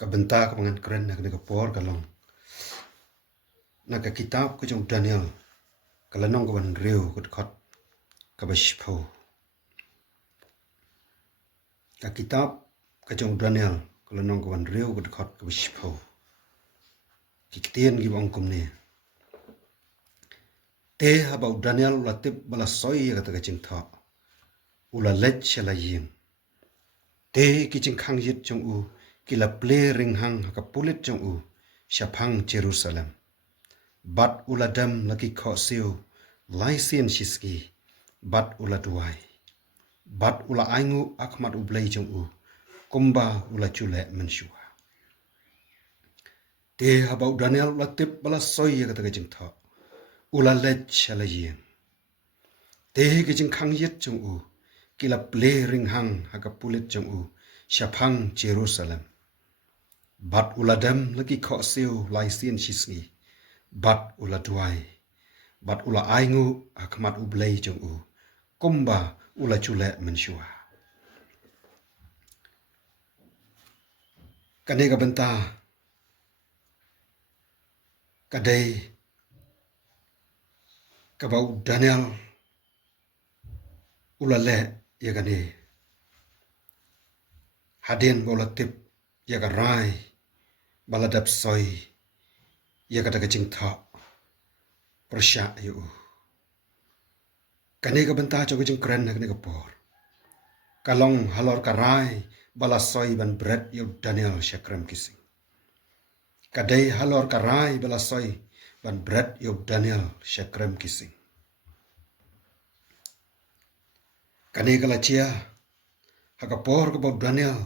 Kabenta kapangan keren nak de kapor kalong nak kitab ko jong Daniel kalanong ko ban reu ko khot ka bashpho ka kitab ka jong Daniel kalanong ko ban reu ko khot ka bashpho kiktian gi bang kumne te habau Daniel latip bala soi ka ta jing tha ula lech chala yin te ki jing khang yit jong u kila ple ring hang ka pulit jong u shapang Jerusalem bat uladam laki kho siu laisien shiski bat ula duai bat ula aingu akmat ublei jong u kumba ula chule menshua te habau Daniel latip bala soi ka ta jing tha ula lech chala yin te ki jing khang yit jong u kila ple ring hang ka pulit jong u shapang Jerusalem bat uladam laki kho siu laisien shiski bat ula duai bat ula aingu akmat ublei jong u kumba ula chule menshua kane ka benta kadai ka bau Daniel ula le ya kane hadin bola tip ya ka rai baladap soi ya ka jing tha persya yu kane ka benta cho jing kren kane ka por kalong halor ka rai bala soi ban bread yu Daniel shakram kising kadai halor ka rai bala soi ban bread yu Daniel shakram kising kane ka la chia haka por ka bob Daniel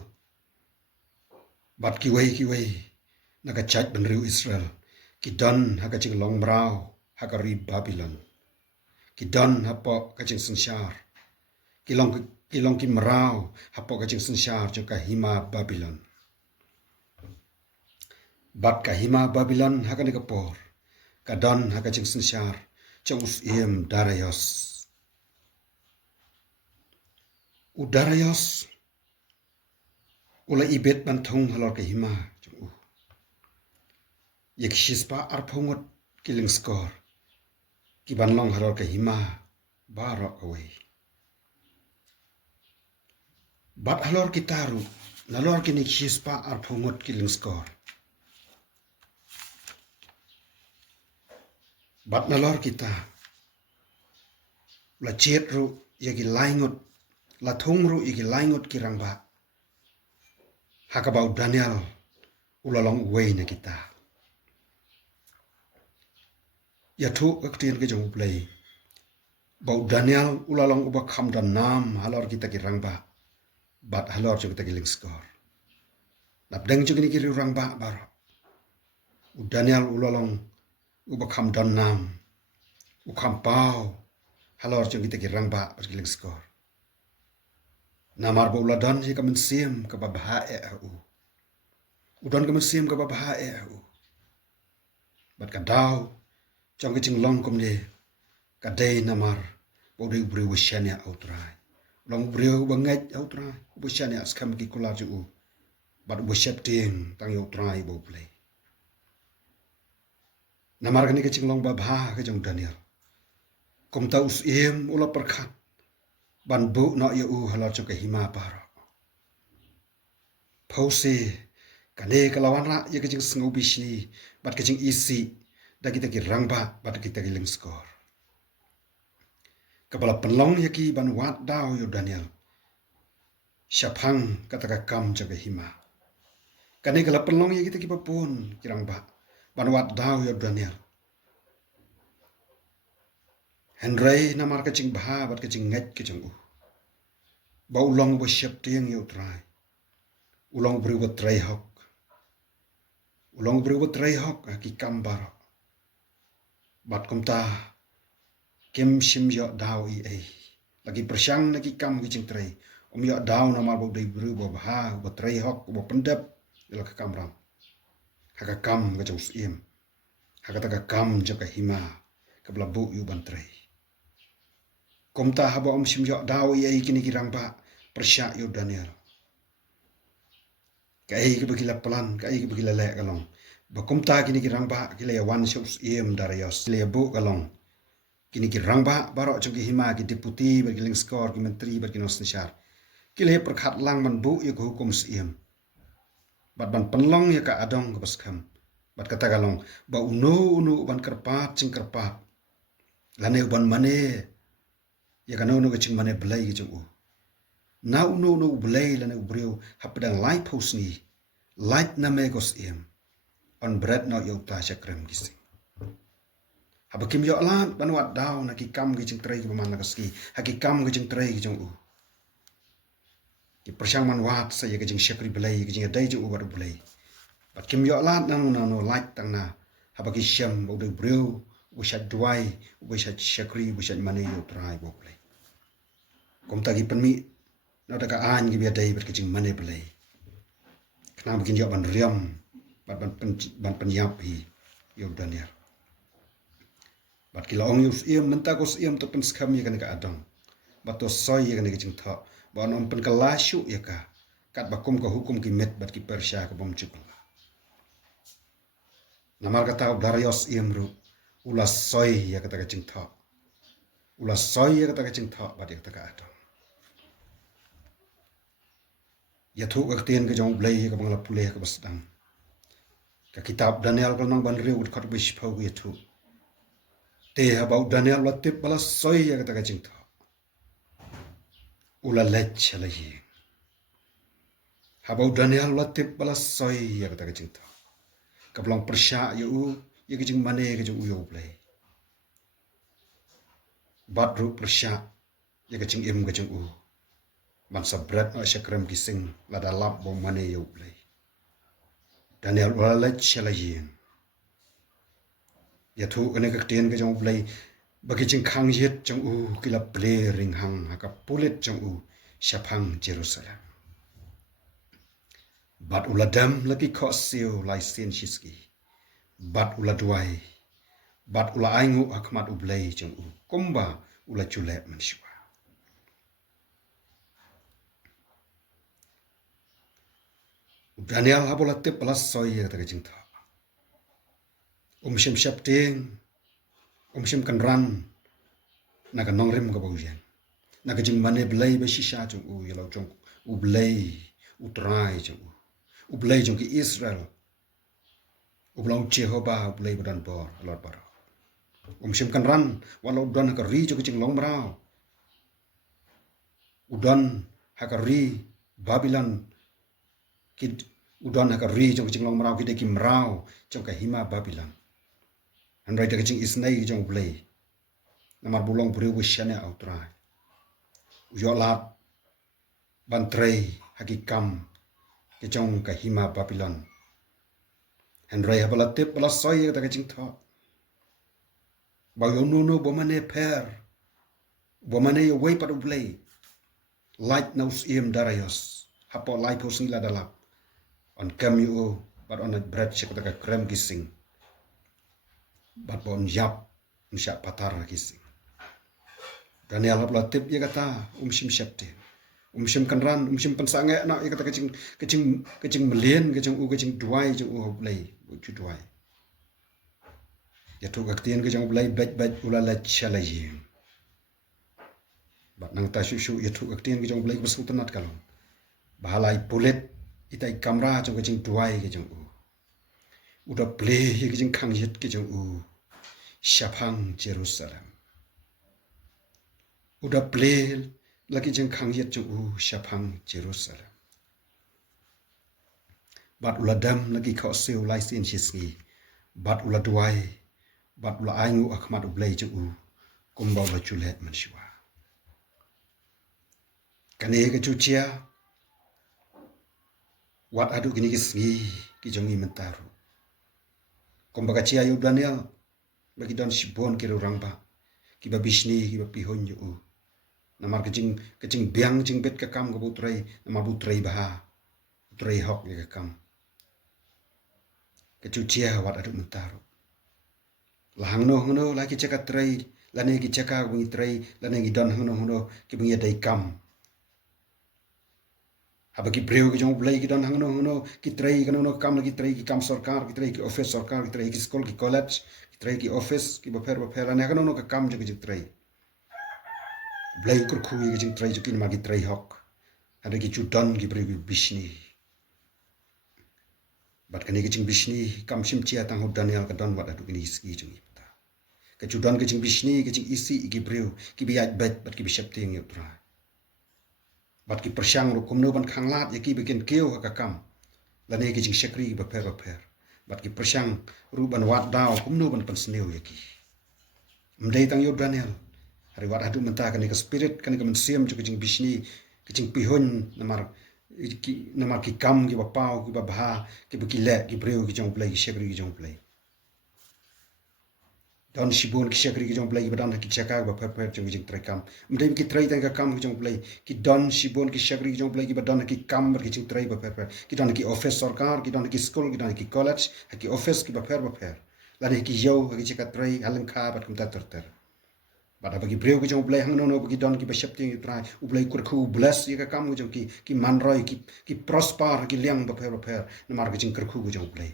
bat kiwei naka chach ban riu Israel ki don haka ching long brau haka ri Babylon ki don hapo ka ching sensyar kilong ki merau hapo ka ching sensyar jo ka hima Babylon bat ka hima Babylon haka ni ka por ka don haka ching sensyar chong usiem Darius Darius ula ibet banthong halor ka hima jong u yek shispa arphongot killing score ki banlong halor ka hima baro away bat halor kitaru nalor ki nik shispa arphongot killing score bat nalor kita la chet ru yeki laingot la thong ru yeki laingot kirangba hakabau Daniel ulalong way na kita ya thu aktin ke jong play bau Daniel ulalong uba kham dan nam halor kita ki rangba bat halor jo kita ki link score nap deng jo ki rangba bar Daniel ulalong uba kham dan nam u kham pau halor jo kita ki rangba bat ki link score namar bo uladan hi kamen sim ka babha e u udan kamen sim ka babha e u bat ka daw chong ching long kom de ka dei namar bo de bre wishania outrai long bre bangai outrai wishania skam ki kula ju bat wishap ting tang outrai bo play namar kani ke ching long babha ka jong Daniel kom ta us em ula perkhat ban bu no yu halor cho ka hima para pause kane kalawan ra ye kajing sngo bishni bat kajing isi da kita ki rangba bat kita ki ling score kabala penlong ye ki ban wat daw yu Daniel shapang kata ka kam cho ka hima kane kala penlong ye kita ki papun ki rangba ban wat daw yu Daniel Henry namar kajing bha bat kajing nget kajing bau long bo shep tiang yu trai ulong bru bo trai hok ulong bru bo trai hok ki kambar bat komta kem shim yo daw I lagi persyang na ki kam ki ching trai yo daw na mar bo dei bru bo bha bo trai hok bo pendep ila ka kamram haka kam ka jong sim haka ta ka kam jo ka hima ka bla bu yu ban trai komta haba shim yo daw kini ki rangba persya yu Daniel Kai ke begila pelan, kai ke begila lek kalong. Bakum ta kini kirang ba kila ya wan shus iem darayos le bu kalong. Kini kirang ba barok chung ki hima ki deputi bergiling skor ki menteri berginos nishar. Kila perkhat lang man bu ya hukum siem. Bat ban penlong ya ka adong ke paskam. Bat kata kalong ba unu ban kerpat cing kerpat. Lane uban mane ya kana unu ke cing mane belai ke chung u. Na unu belai lane ubriu hapadang light post ni. Light na megos iem. On bread no yo ta shakrem gising. Habakim yo lan banwat daw na kikam ke cing tray ke paman nagaski. Hakikam ke cing tray ke chung u. Ki persyang man wat saya ke cing syakri belai ke cing adai chung u baru belai. Bat kim yo lan no light tang na habaki syam udah briu ushat duai ushat syakri ushat mane yo trai bo belai. Kom tagi penmi no da ka an ki biadai ber ke cing mane belai. Kenapa bikin yo ban riam ban penyap hi yo daniar. Bat kila ong yus iem mentakos iem to pen skam ya kan ka adong. Bat to soy ya kan ke cing tha. Ba on pen kalasyu ya ka. Kat bakum ka hukum ki met bat ki persya ka bom cipla. Namar kata darios iem ru ulas soy ya kata ka cing tha. Ulas soy ya kata ka cing tha bat ya kata ka adong. Ya thu ka tien ka jong blai ka bangla puleh ka basdang. Ka kitab Daniel ka nang ban riu khat bish phau ya thu. Te about Daniel latip bala soy ya kata ka cing tha. Ula lech lahi. Habau Daniel latip bala soy ya kata ka cing tha. Ka blang persya ya u ya ka cing mane ka jong u yo blai. Bat ru persya ya ka cing im ka jong u. Man sabrat no shakrem kising lada lap bo mane yo blai. Daniel ula lech lahi. Ya thu ane ka tien ka jong blai bagi cing khang yet jong u kila ple ring hang haka pulit jong u syapang Jerusalem. Bat ula dam lagi kho siu lai sin shiski. Bat ula duai. Bat ula aingu akmat ublai jong u. Kumba ula julep manusia. Daniel habola tip alas soy ya kata kajing tha. Shim syap ting. Shim kan ran. Naga nongrim ka baujan. Naga jing mane belai ba shisha jong u yalau jong u belai utrai jong u. U belai jong ki Israel. U belang Jehovah u belai badan bor alot bar. Shim kan ran walau don ka ri jong jing long brau. Udon hakari Babylon kid udon hakari jong jing long brau kid ki mrau jong ka hima Babylon. Andrai da jing isnai jong belai. Namar bulong beriu wisyane autrai. Uyolat bantrei hakikam kejong ka hima Babylon. Andrai habalatip balasoy kata kajing tha. Bayonunu bomane per. Bomane yo way padu blay. Light naus iem darayos. Hapo light hos nila dalap. On kam yu but on a bread kata ka krem gising. But bon yap nsya patar gising. Daniel habalatip ya kata shim syapte. Shim kanran shim pensange na ya kata kecing melien kecing duai kecing blay cu duai. Ya tu gaktian kecing blay bet ulala chalayi. Bat nang ta shu ya tu gaktian kecing blay besung tenat kalong. Bahalai pulet itai kamera kecing duai kecing udah play ya kecing kangyet kecing syapang Jerusalem. Udah play lagi jeng kangyet jeng syapang Jerusalem. Bat ula dam lagi kau siu lai sin shisngi. Bat ula duai. Bat ula aingu akmat ublai jeng kumbau la julet mansua. Kane ke cucia. Wat adu gini kisngi ki jongi mentaru. Kumbaga cia yu Daniel bagi don sibon kira orang ba. Kiba bisni kiba pihon yu. Namar kecing biang cing bet ke kam ke putrai namar putrai baha putrai hok ke kam kecucia wat aduk mentaru lahang no lagi cakap trai lane ki cakap bungi trai lane ki don no ki bungi dai kam Haba ki breu ki jong blai ki don hangno ki trai kan no kam ki trai ki kam sarkar ki trai ki office sarkar ki trai ki school ki college ki trai ki office ki bafer ane kan no ka kam jo ki trai blai kur khui ki jing trai jo kin ma ki trai hok ada ki chu don ki breu ki bishni bat kan ki jing bishni kam sim chia tang ho Daniel ka don wat adu ki ski jong ipta ka chu don ki jing bishni ki jing isi ki breu ki biat bet bat ki bishap ting yo trai bat ki persyang ro kumno ban khanglat ya ki bikin keu ka kam lane ki jing shakri baper bat ki persyang ru ban wat daw kumno ban pan sneu ya ki mdei tang yo Daniel hari wat adu menta kan ka spirit kan ka mensiam ju ki jing bishni ki jing pihun namar ki kam ki bapau ki babha ki bukile ki breu ki jong play ki shakri ki jong play don shibun ki shakri ki jong play ki badan ki chaka ba per jong jing trai kam mdei ki trai tang ka kam ki jong play ki don shibun ki shakri ki jong play ki badan ki kam ki jing trai ba per ki don ki office sarkar ki don ki school ki don ki college ki office ki ba per lani ki yo ki chaka trai halang kha bat kum ta ter bat bagi breu ki jong play hang no bagi don ki ba shap ting trai u play kur khu bless ka kam ki jong ki man roi ki prosper ki liang ba per namar ki jing kur khu ki jong play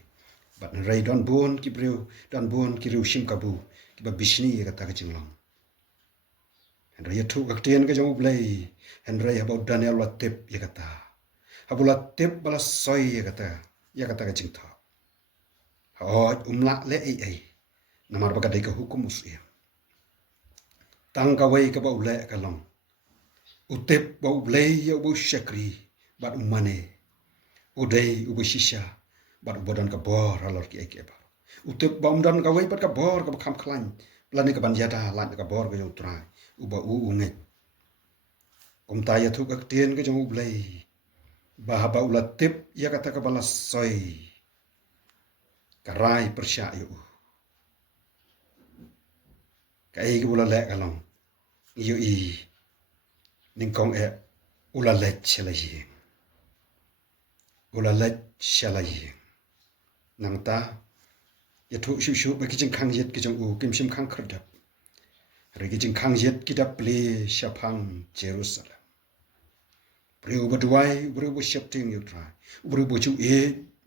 bat rai don bon ki breu don bon ki riu shim kabu ki ba bishni ka ta ka jinglong and rai thu ka tien ka jong play and rai about Daniel wa tip ya kata habula tip bala soi ya kata ka jing tha ha umla le ai namar ba ka dai ka hukum usia tang ka wei ka ba ule ka long utip ba ule ya bu shakri bat umane udai ubu shisha bat ubodan ka bor alor ki ek ba utip ba umdan ka wei bat ka bor ka kham khlan plani ka ban jata lan ka bor ka jong trai uba unge kum ta ya thu ka tien ka jong ublei ba ba ulat tip ya kata ka bala soi karai persya yu ka ei bula le ka long yu i ning kong e ula le chela yi ula le chela yi nang ta ya thu shu ba ki jing khang yet ki jong u kim sim khang khar dap re ki jing khang yet ki dap ple shapang Jerusalem breu ba duai breu ba shap ting yu trai breu ba chu e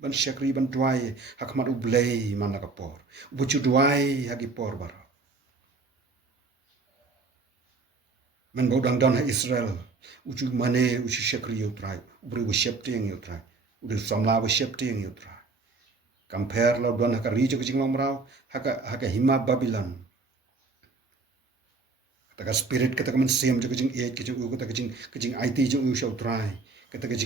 ban shakri ban duai hakmat u blei man la ka por bu chu duai hagi por bar man bo dang don ha Israel uchu mane uchu shakri yu trai breu ba shap ting yu trai u samla ba shap ting yu trai compare la don haka rijo ki jingmang rao haka hima Babylon kata spirit kata kaman siam jo ki jing e ki jing u kata ki jing IT jing u shau try kata ki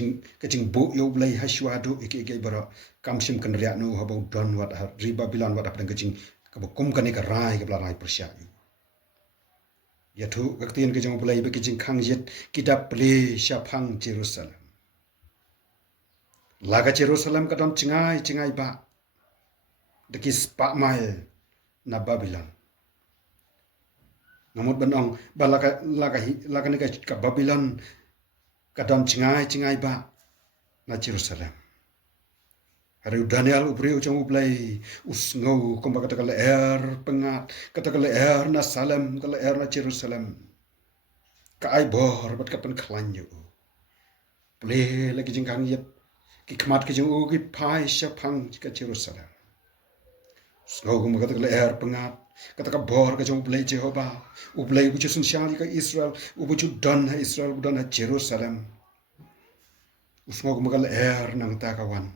jing bo yo blai hashwa do iki bara kam sim kan ria no haba don wat ri Babylon wat apang ki jing ka bo kum kan ka rai ka bla rai persya ya thu ka tien ki jing blai ba ki jing khang jet ki da ple shapang Jerusalem laga Jerusalem ka don cingai ba dekis pak mai na Babylon ngamut banong laga ni ka Babylon kadam cingai ba na Jerusalem hari Daniel ubriu jong ublai usngau komba kata kala pengat kata kala na Salem kala na Jerusalem ka ai bor bat kapan khlanyu ple lagi jingkang yet ki khmat ki jong u ki pai shapang ka Jerusalem Snow kung kata kala pengat kata ka bor ka jong ublay Jehovah ublay bucu sunsyali ka Israel ubucu don ha Israel budan ha Jerusalem usngo kung kala nang takawan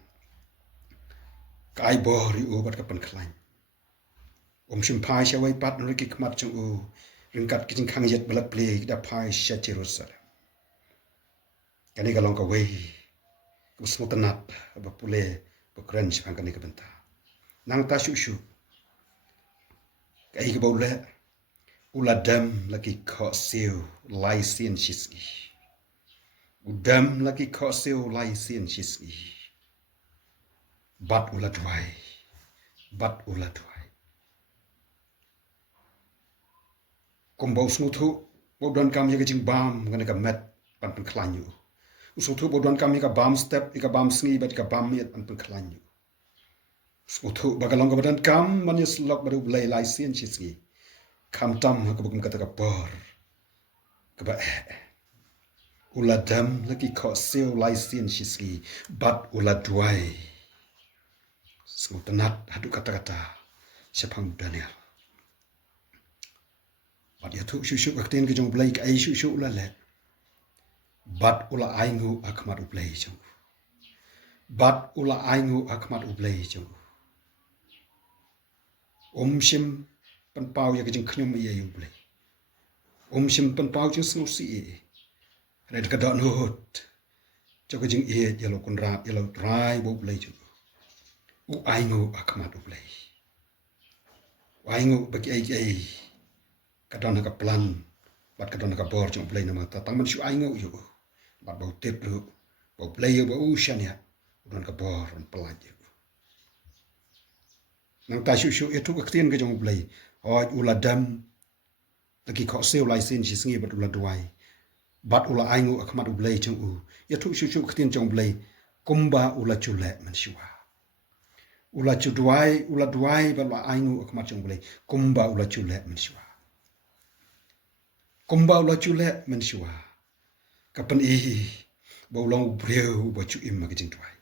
ka ay bor yu bat ka panklan simpai siya way pat nuri ki kmat jong u ringkat ki jing kangyet balak play da pai siya Jerusalem kani ka long ka way usngo tanat ba pule ba kren siya kani ka benta nang ta shu kai ka bole uladam laki kho siu lai sien shiski udam laki kho siu lai sien shiski bat uladwai kumbau snuthu bodan kam ye jing bam ngane ka met pan pan khlanyu usuthu bodan kam ye ka bam step ka bam sngi bat ka bam yet pan pan khlanyu Uthu bagalong badan kam manis lok baru belai lai sien chisgi kam tam ha kabum kata kapor kaba uladam lagi kok seo lai sin shiski bat uladwai tenat hadu kata-kata sepang Daniel bat ya tu shushu kakten ke jong blai ai shushu ulale bat ula aingu akmat ublai jong bat ula aingu akmat ublai jong shim pan pau ya ke jong knyum ye ublai shim pan pau jong snu si red ka dot not cho ke jing ya lo kun ra ya lo trai bo ublai jong u aingu akmat ublai aingu bagi ai kadang ka plan bat kadang ka bor jong play nama ta tangman shu aingo yo bat bau tip ru bau play yo bau shan ya udan ka bor on pelaj yo nang ta shu itu ka tien ka jong play hoj ula dam lagi kho seo lai sin shi singi bat ula duai bat ula aingo akmat u play jong u ya tu shu ka tien jong play kumba ula chule man shua ula chu duai bat ula aingo akmat jong play kumba ula chule man shua kumba ula chule men shua kapan bau long breu ba chu im ma ke jing tuai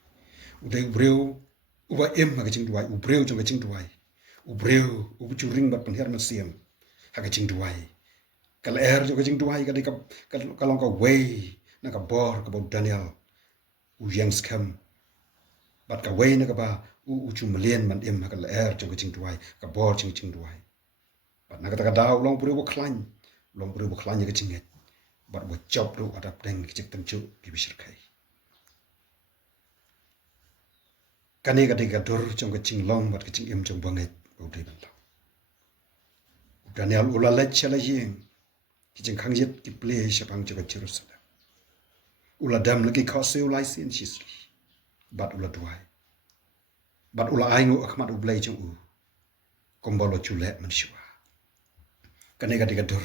udai breu uba im ma ke jing tuai u breu jong ke jing tuai u breu u chu ring bat pan her ma siam ha ke jing tuai kal er jong ke jing tuai ka long ka wei na ka bor ka bau Daniel u yang skam bat ka wei na ka ba u chu malian man im ha ka er jong ke jing tuai ka bor jing tuai bat na ka dau long breu ba klan long beri buklanya ke cinget, bat buat job ru adap deng kecik tencu di bisir kai. Kani kadika dur jong kecing long bat kecing im jong banget budi bentang. Daniel ulalet chalajing kecing kangjit ki play siapang jaga Jerusalem. Uladam lagi kau ulai sin sisli, bat uladuai. Bat ula aingu akmat ublai jong u, kombolo culet mensyua. Kani kadika dur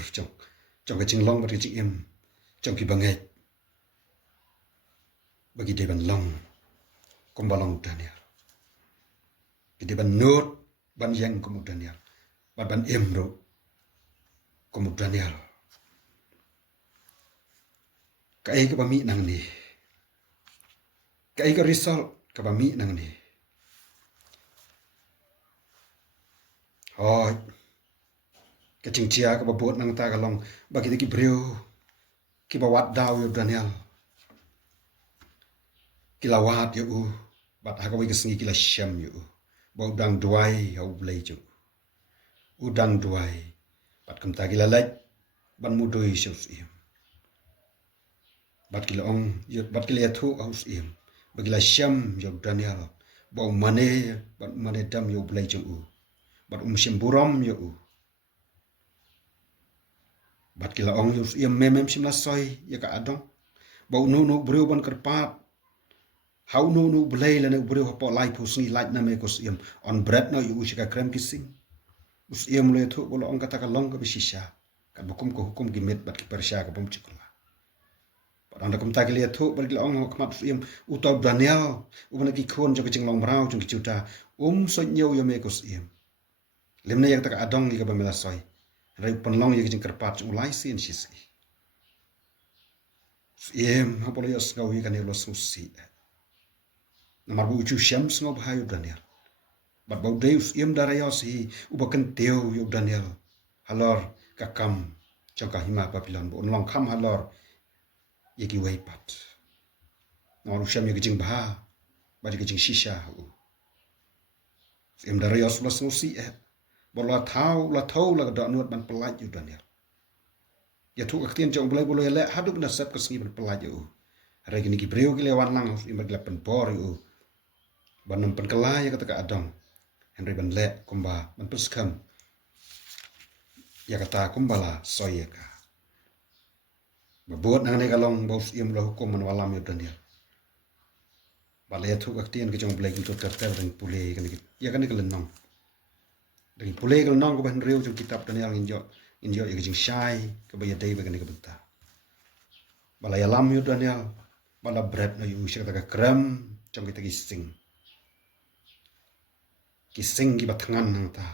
jong kecing long bat kecing im jong ki banget bagi deban long kombalong Daniel ki deban not ban yang komu Daniel ban im ro komu Daniel kai ka bami nang ni kai ka result ka bami nang ni hoi kecing cia ka babot nang ta ka long bagi ki breu ki bawat daw yo Daniel kilawat yo u bat ha ka wi kesengi kila syam yo bau dang duai au blai jo udang duai bat kam ta kila laj ban mudoi syus im bat kila ong yo bat kila thu aus im bagila syam yo Daniel bau mane bat mane dam yo blai jo u bat syam buram yo u bat kila ong yus ia memem simla soy ya ka adong bau nu breu ban kerpat hau nu belai la breu hapo lai pusni lait na me kos iam on bread no yu shika krem kissing us iam le thu bolo ong kata ka long ka bisisha ka bukum ko hukum gimet bat ki persha ka bom chikla bat anda kum ta ki le thu bat kila ong kmat us iam utau Daniel ubana ki khon jo ki long brau jong ki chuta so nyau ya me kos iam lemna ya ka adong li ka ba mela soy rai penlong yang jeng kerpat ulai sin sisi. Iem apa lo yas kau ikan yang lo susi. Namar bu ucu syam semua bahaya Daniel. Bat bau deus iem darah yas hi ubakan teo yuk Daniel. Halor kakam jangka hima Babylon bu unlong kam halor yaki waipat. Namar usyam yang jeng bahaya baju jeng shisha. Iem darah yas lo susi bola thau la thau la da nuat ban pelaj yu Daniel ya tu aktien jong boleh boleh le hadu bena sep kesengi ban pelaj yu hari gini ki breu ki lewan lang imba glapen bor yu ban pen kala ya kata ka adong henry ban le kumba ban puskam ya kata kumbala soya ka babot nang ne kalong bos im lo hukum man walam yu Daniel bala ya tu aktien ki jong boleh ki tu terter dan pule kan ya kan ke lenong dari pulai kalau nang ko ban reu jong kitab Daniel injo ya jing shai ke baya dei bagan ke benta bala ya lam yu Daniel bala bread no yu shaka ka krem jong kita kising ki batangan nang ta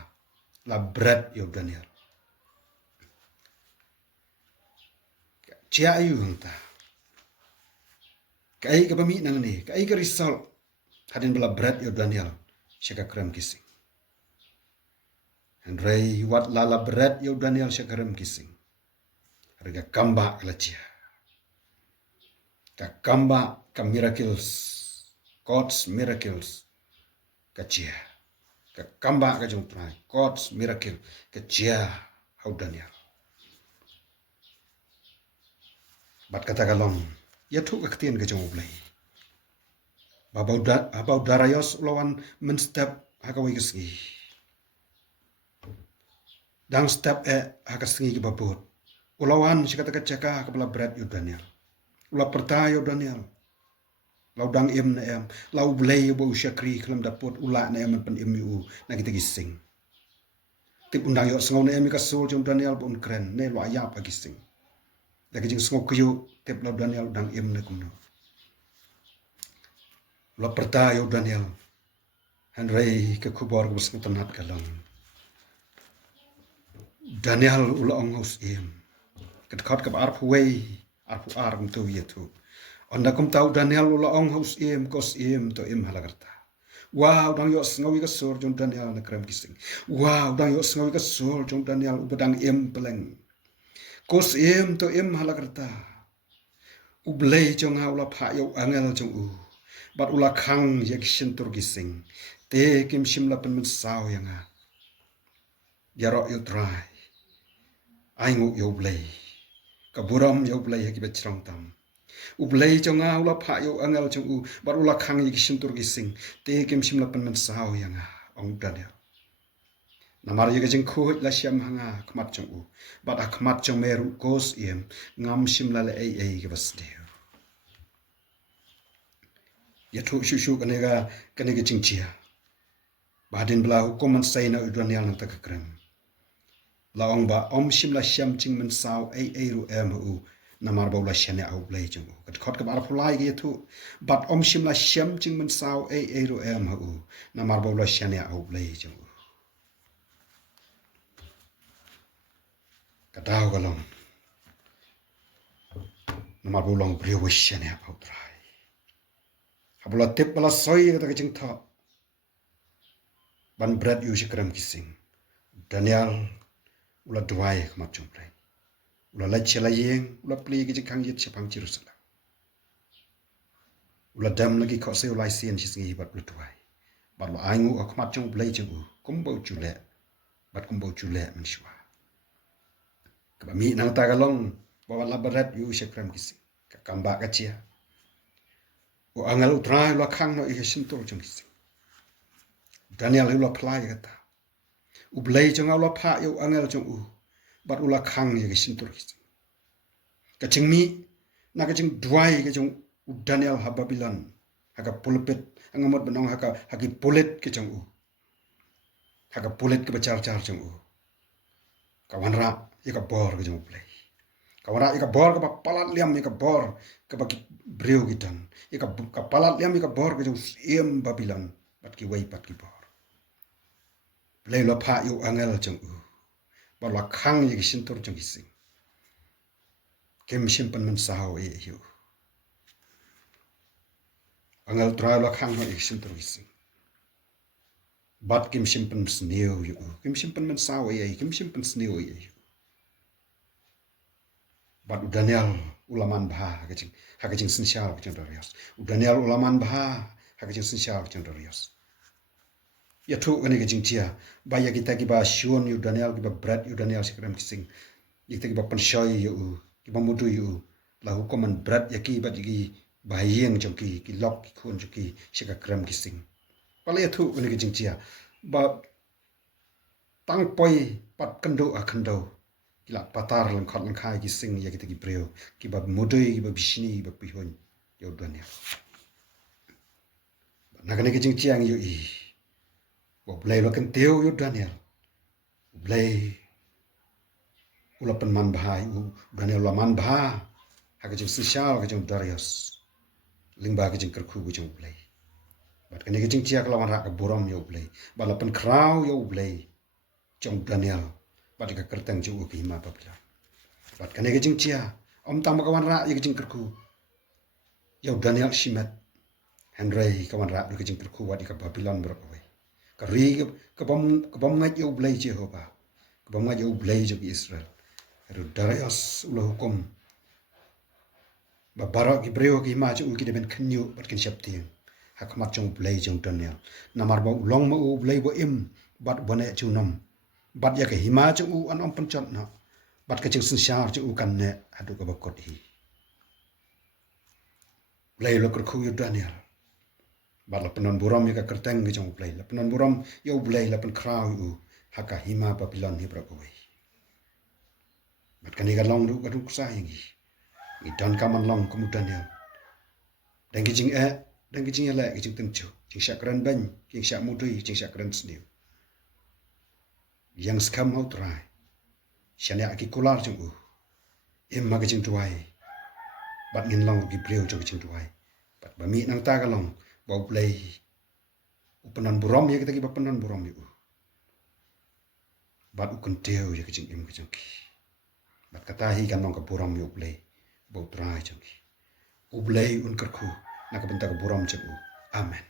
la bread yu Daniel chia yu nang ta Kai ka bami nang ni, kai ka result hadin bela bread yo Daniel syaka krem kising. Andrei wat lala bread yo Daniel syaka krem kising. Harga kamba kelachia. Ka kamba ka miracles. God's miracles. Ka chia. Ka kamba ka jong trai. God's miracle. Ka chia hau Daniel. Bat kata kalong. Ya tu ka ketien ka jong ublay. Babau darayos ulawan menstep hakawi kesengi. Dang step hakasengi ke babut. Ulawan si kata kacaka kabla berat yo Daniel. Ula pertayo Daniel. Lau dang im na em. Lau blay yo bau syakri kelam daput ula na em pen im yu na kita gising. Tip undang yo sengau na em ikasul jom Daniel pun keren. Ne lo ayap gising. Lagi jeng sengau kuyu tip lau Daniel dang im na kumno. Ula pertayo Daniel. Henry ke kubor ke beseng tenat kalang. Daniel ula ongos im. Kedekat ke arpu wei, arpu arm tu ye tu. Anda kum tahu Daniel ula ongos im kos im to im halagarta. Wow, dang yo sengawi ke sur jom Daniel na krem kising. Wow, dang yo sengawi ke sur jom Daniel ubedang im peleng. Kos im to im halagarta. Ublay jong ha ula pa yo angel jong u. Bat ula kang ye kisintur kising. Te kim shimla pen mensaw yang ha. Yarok yo try. Aingu yo blay. Kaburam yo blay haki becrang tam. Ublay jonga ula pa yo angel jong u. Bat ula kang ye kisintur kising. Te kim shimla pen mensaw yang ha. Ong Daniel. Namar ye kajeng kuhut la syam hanga kmat jong u. Bat akmat jong meru kos iem. Ngam shimla le ay ke basdeo. Ya tu shushu kanega jingcia. Badin bela hukuman say na Daniel nang takakrem. Laong ba om shimla syam ching men saw ay ru em hu namar bawla syane au blay jong u. Kat khot ka bar pulai ge tu. Bat om shimla syam ching men saw ay ru em hu namar bawla syane au blay jong u. Kataw galong. Namar bawlang briyo syane au trai. Habula tip bala soy kata kajing ta. Ban bread yu syakram kising. Daniel ula duai kmat jomplay. Ula lachela yeng, ula pli kajing kang yit syapang Jerusalem. Ula dam lagi kau se ulai sien syisngi bat ula duai. Bat ula aingu kmat jomplay jeng u. Kumbau jule. Bat kumbau jule mensyua. Kabami nang tagalong bawa la bread yu syakram kising. Kakamba kachia. O angal utrai ula kang no ihe sintur jeng kising. Daniel ula plai kata. Ublay jeng ula pa yo angel jeng u. Bat ula kang ye sintur kising. Kacing mi na kacing duai kacing Daniel ha Babylon. Haka pulpit angamot benong haki pulit kacing u. Haka pulit ke becar-car jeng u. Kawan ra ye ka bor kacing ublay. Kawan ra ye ka bor ke palat liam ye ka bor ke bagi breu gitan. Ye ka palat liam ye ka bor kacing iem Babylon. Bat ki wei bat ki bor. Play lo pa yu angel jeng u. Bat lo kang ye sintur jeng kising. Kem simpan men sahaw ye yu. Angel try lo kang no ye sintur kising. Bat kem simpan sneu yu. Kem simpan men sahaw ye. Kem simpan sneu ye yu. Bat Daniel ulaman bah hakajing sensyal kajing dorios. Daniel ulaman bah hakajing sensyal kajing dorios. Ya tu kani kajing cia. Baya kita kiba syun yu Daniel kiba bread yu Daniel sikram kising. Kita kiba penshoy yu. Kiba mudu yu. La hukuman bread ya ki bat ki bahayeng jong ki lok ki kun jong ki sikram kising. Pala ya tu kani kajing cia. Ba tang poi pat kendo akendo. Kila patar lang khat lang khai kising ya kita ki breo. Kiba mudu kiba bishini kiba pihon yu Daniel. Nakani kajing cia yu i. Blay lo kan teo yu Daniel. Blay ula pen man bahai u Daniel ula man bah. Haka jeng sisial ka jeng Darius. Lingba ka jeng kerku ka jeng blay. Bat kani ka jeng cia kalawan rak ka buram yu blay. Bat la pen kraw yu blay. Jeng Daniel. Bat ka kerteng jeng u kihima Babylon. Bat kani ka jeng cia. Om tang makawan rak yu ka jeng kerku. Yau Daniel Shimet Henry kawan rak berkecing terkuat di Babylon berakawai. Kari kebam ngat yau belai Jehovah. Kebam ngat yau belai jogi Israel. Eru Darius ulah hukum. Babarak Gibreo ki ma jung ki deben kenyu bat ken syapting. Hakmat jung belai jung Daniel. Namar ba ulong ma u belai bo im bat bone junam. Bat ya ke hima jung u an om pencot na. Bat kecing sensyar jung u kan ne adu ka bakot hi. Belai lo kerku yu Daniel. Bat la penon buram ya ka kerteng ke jung belai. La penon buram ya u belai la pen krau u haka hima Babylon hi berakawai. Bat kan ikan long du kaduk sayang hi. Idan kaman long kemudian ya. Dan kicing dan kicing ya lek kicing tencu. Kicing syak keren ban, kicing syak mudui, kicing syak keren seniu. Yang skam hau terai. Syanya aki kular jung Imma kicing tuai. Bat ngin long ki breu jung kicing tuai. Bat bami nang ta kalong bau play. Upenan buram ya kita ki bapenan buram yu. Bat ukun teu ya kicing im kicing ki. Bat katahi kan long ka buram yu play. Bau terai jung ki. Ublay un kerku nak bentak buram jung. Amen.